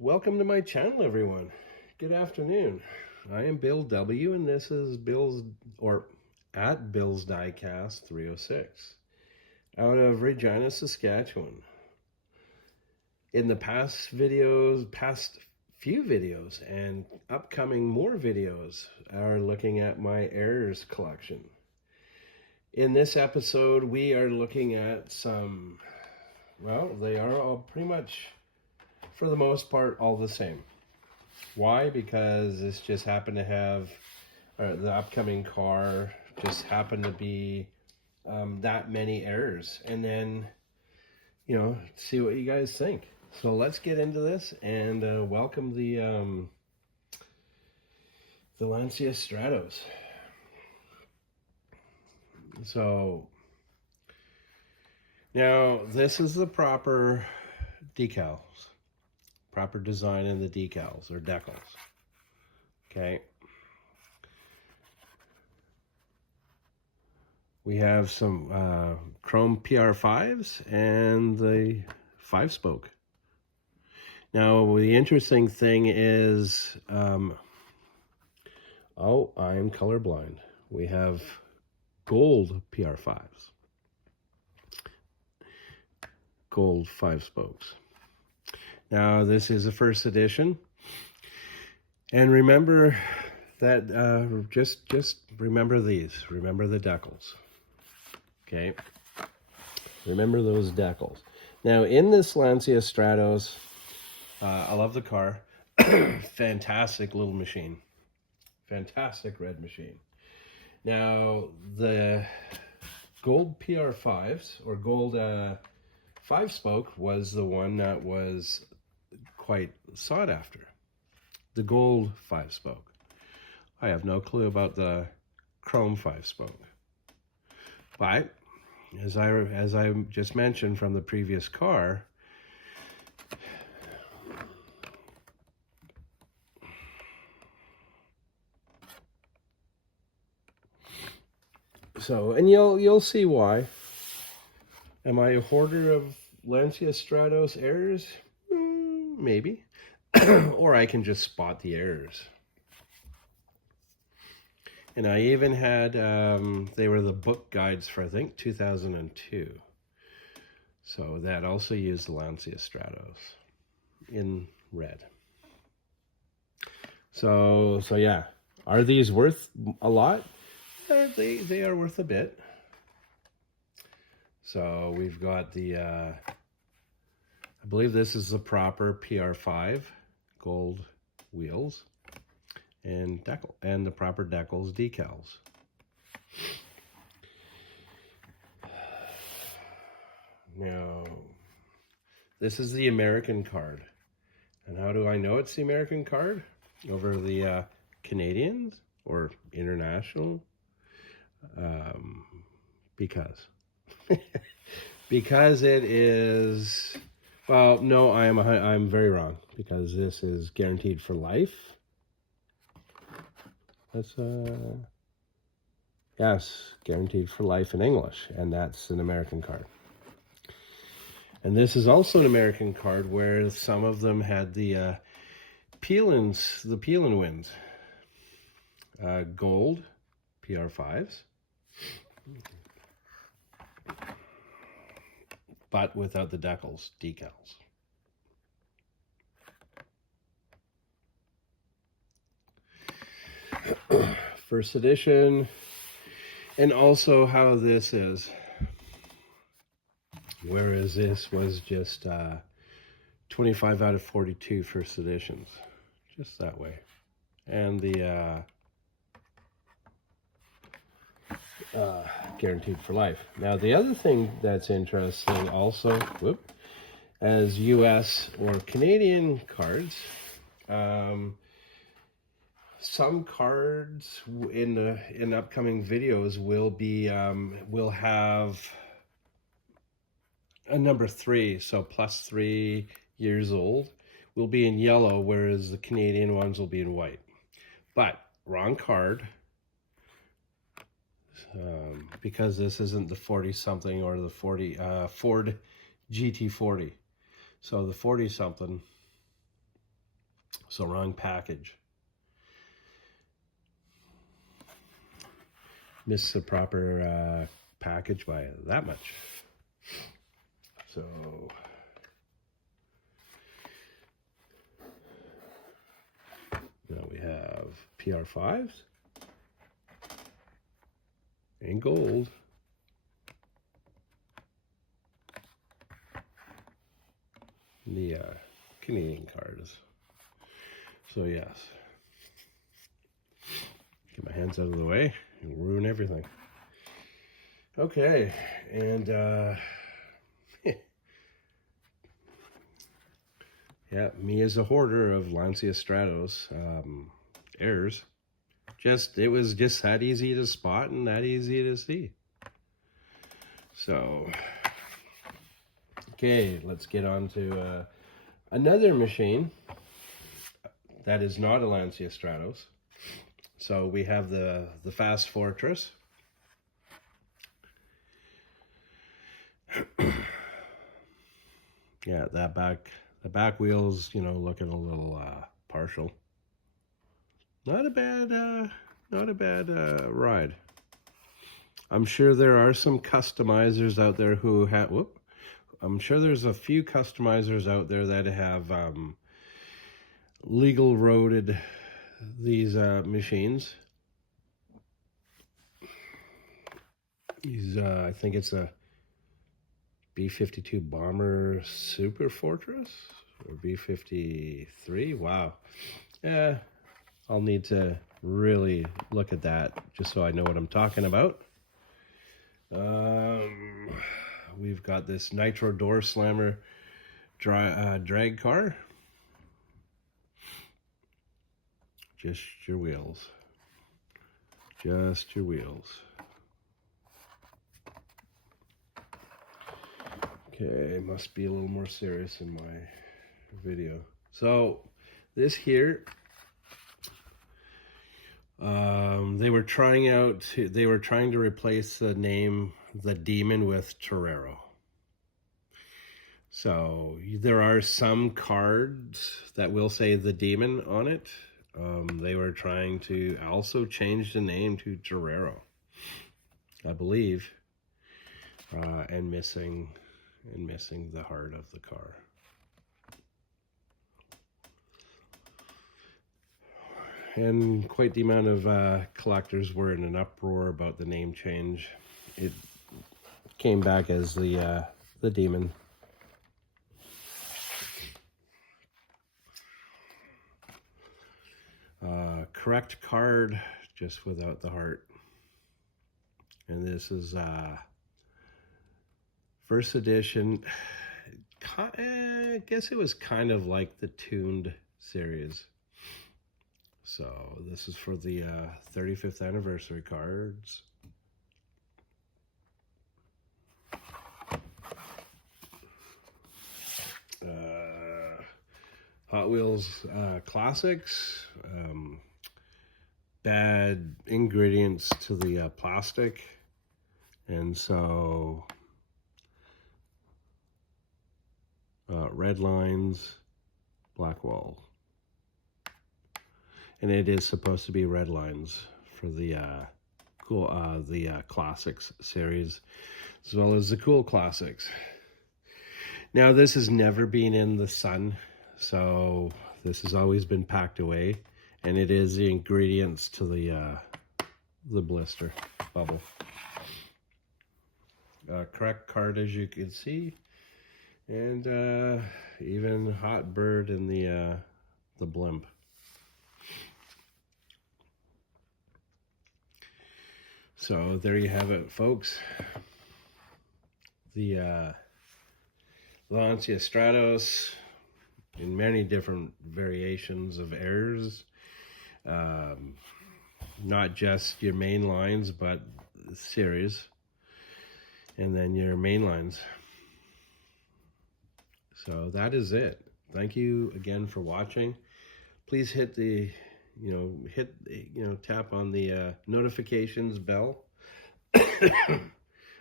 Welcome to my channel, everyone. Good afternoon. I am Bill W, and this is Bill's, or at Bill's Diecast 306, out of Regina, Saskatchewan. In the past few videos, and upcoming more videos are looking at my errors collection. In this episode, we are looking at some, well, they are all pretty much, for the most part, all the same. Why? Because this just happened to have, the upcoming car just happened to be that many errors. And then, see what you guys think. So let's get into this and welcome the Lancia Stratos. So now this is the proper decals, proper design in the decals or decals. Okay. We have some chrome PR5s and the 5-spoke. Now, the interesting thing is, I'm colorblind. We have gold PR5s, gold 5-spokes. Now, this is a first edition. And remember that, just remember these. Remember the decals. Okay, remember those decals. Now, in this Lancia Stratos, I love the car. Fantastic little machine. Fantastic red machine. Now, the gold PR5s, or gold 5-spoke, was the one that was quite sought after. The gold 5-spoke. I have no clue about the chrome 5-spoke. But as I just mentioned from the previous car, so, and you'll see why. Am I a hoarder of Lancia Stratos errors? Maybe. Or I can just spot the errors. And I even had, they were the book guides for, I think, 2002. So that also used the Lancia Stratos in red. So yeah. Are these worth a lot? They are worth a bit. So we've got the, I believe this is the proper PR5 gold wheels and decal, and the proper decals decals. Now, this is the American card. And how do I know it's the American card over the Canadians or international? Because it is, well, no, I'm very wrong, because this is guaranteed for life. That's yes, guaranteed for life in English, and that's an American card. And this is also an American card where some of them had the peel-ins, the peel-in wins. Gold PR5s, but without the decals, decals. First edition, and also how this is. Whereas this was just 25 out of 42 first editions, just that way. And the guaranteed for life. Now, the other thing that's interesting also, as US or Canadian cards, some cards in upcoming videos will have a number 3, so +3 years old, will be in yellow, whereas the Canadian ones will be in white. But wrong card. Because this isn't the 40-something or the Ford GT40. So the 40-something So wrong package. Missed the proper package by that much. So now we have PR5s and gold. The Canadian cards. So yes, get my hands out of the way and ruin everything. Okay, and yeah, me as a hoarder of Lancia Stratos airs, it was just that easy to spot and that easy to see. So, okay, let's get on to another machine that is not a Lancia Stratos. So we have the Fast Fortress. Yeah, the back wheels, you know, looking a little partial. Not a bad ride. I'm sure there are some customizers out there who have. I'm sure there's a few customizers out there that have legal roaded these machines. I think it's a B-52 Bomber Super Fortress or B-53. Wow. Yeah, I'll need to really look at that just so I know what I'm talking about. We've got this Nitro Door Slammer drag car. Just your wheels. Just your wheels. Okay, must be a little more serious in my video. So this here, they were trying to replace the name The Demon with Torero. So there are some cards that will say The Demon on it. They were trying to also change the name to Torero, I believe, and missing the heart of the car. And quite the amount of collectors were in an uproar about the name change. It came back as the Demon. Correct card, just without the heart. And this is first edition. I guess it was kind of like the tuned series. So this is for the 35th anniversary cards. Hot Wheels Classics. Bad ingredients to the plastic, and so red lines, black wall. And it is supposed to be red lines for the Classics series, as well as the Cool Classics. Now this has never been in the sun, so this has always been packed away, and it is the ingredients to the blister bubble. Correct card, as you can see, and even Hot Bird in the blimp. So there you have it, folks. The Lancia Stratos in many different variations of airs. Not just your main lines, but series. And then your main lines. So that is it. Thank you again for watching. Please hit the, tap on the notifications bell.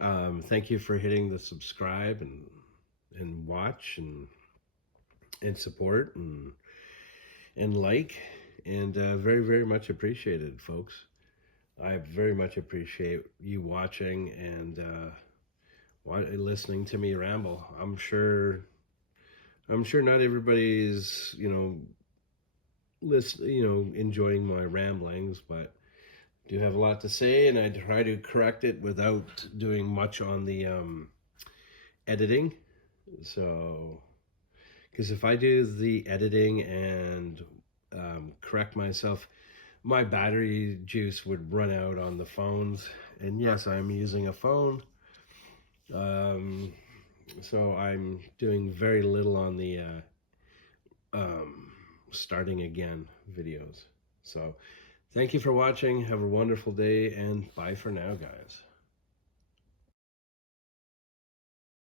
Thank you for hitting the subscribe and watch and support and like, and very, very much appreciated, folks. I very much appreciate you watching and listening to me ramble. I'm sure not everybody's, enjoying my ramblings, but I do have a lot to say, and I try to correct it without doing much on the editing. So, because if I do the editing and correct myself, my battery juice would run out on the phones. And yes, I'm using a phone. So I'm doing very little on the starting again videos. So thank you for watching. Have a wonderful day, and bye for now, guys.